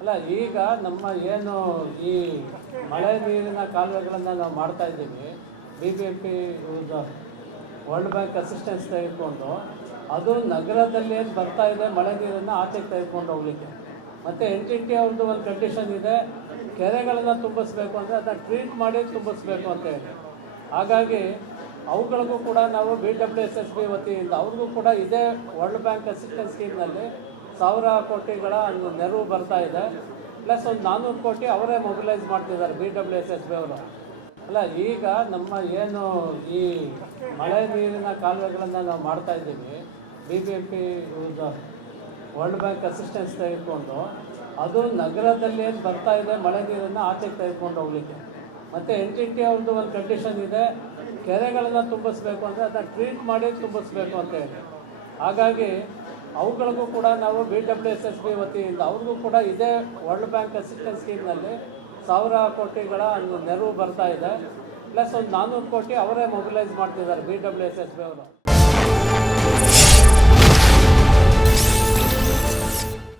ಅಲ್ಲ, ಈಗ ನಮ್ಮ ಏನು ಈ ಮಳೆ ನೀರಿನ ಕಾಲುವೆಗಳನ್ನು ನಾವು ಮಾಡ್ತಾ ಇದ್ದೀವಿ B B M P world bank assistance ತೆಗೆದುಕೊಂಡು ಅದು ನಗರದಲ್ಲಿ ಏನು ಬರ್ತಾ ಇದೆ, ಮಳೆ ನೀರನ್ನು ಆಚೆಗೆ ತೆಗೆದುಕೊಂಡು ಹೋಗ್ಲಿಕ್ಕೆ. ಮತ್ತು ಎನ್ ಟಿ ಟಿ ಅವ್ರದ್ದು ಒಂದು ಕಂಡೀಷನ್ ಇದೆ, ಕೆರೆಗಳನ್ನು ತುಂಬಿಸ್ಬೇಕು ಅಂದರೆ ಅದನ್ನು ಟ್ರೀಟ್ ಮಾಡಿ ತುಂಬಿಸ್ಬೇಕು ಅಂತ ಹೇಳಿ. ಹಾಗಾಗಿ ಅವುಗಳಿಗೂ ಕೂಡ ನಾವು B W S S B ವತಿಯಿಂದ, ಅವ್ರಿಗೂ ಕೂಡ ಇದೇ ವರ್ಲ್ಡ್ ಬ್ಯಾಂಕ್ ಅಸಿಸ್ಟೆನ್ಸ್ ಸ್ಕೀಮ್ನಲ್ಲಿ ಸಾವಿರ ಕೋಟಿಗಳ ಒಂದು ನೆರವು ಬರ್ತಾ ಇದೆ. ಪ್ಲಸ್ ಒಂದು ನಾನ್ನೂರು ಕೋಟಿ ಅವರೇ ಮೊಬಿಲೈಸ್ ಮಾಡ್ತಿದ್ದಾರೆ B W S S B ಅವರು. ಅಲ್ಲ, ಈಗ ನಮ್ಮ ಏನು ಈ ಮಳೆ ನೀರಿನ ಕಾಲುವೆಗಳನ್ನು ನಾವು ಮಾಡ್ತಾ ಇದ್ದೀವಿ. B B M P world bank assistance ತೆಗೆದುಕೊಂಡು ಅದು ನಗರದಲ್ಲಿ ಏನು ಬರ್ತಾ ಇದೆ, ಮಳೆ ನೀರನ್ನು ಆಚೆಗೆ ತೆಗೆದುಕೊಂಡು ಹೋಗ್ಲಿಕ್ಕೆ. ಮತ್ತು ಎನ್ ಟಿ ಟಿ ಅವ್ರದ್ದು ಒಂದು ಕಂಡೀಷನ್ ಇದೆ, ಕೆರೆಗಳನ್ನು ತುಂಬಿಸ್ಬೇಕು ಅಂದರೆ ಅದನ್ನು ಟ್ರೀಟ್ ಮಾಡಿ ತುಂಬಿಸ್ಬೇಕು ಅಂತ ಹೇಳಿ. ಹಾಗಾಗಿ ಅವುಗಳಿಗೂ ಕೂಡ ನಾವು B W S S B ವತಿಯಿಂದ, ಅವ್ರಿಗೂ ಕೂಡ ಇದೇ ವರ್ಲ್ಡ್ ಬ್ಯಾಂಕ್ ಅಸಿಸ್ಟೆನ್ಸ್ ಸ್ಕೀಮ್ನಲ್ಲಿ ಸಾವಿರ ಕೋಟಿಗಳ ಒಂದು ನೆರವು ಬರ್ತಾ ಇದೆ. ಪ್ಲಸ್ ಒಂದು ನಾನ್ನೂರು ಕೋಟಿ ಅವರೇ ಮೊಬಿಲೈಸ್ ಮಾಡ್ತಿದ್ದಾರೆ B W S S B ಅವರು.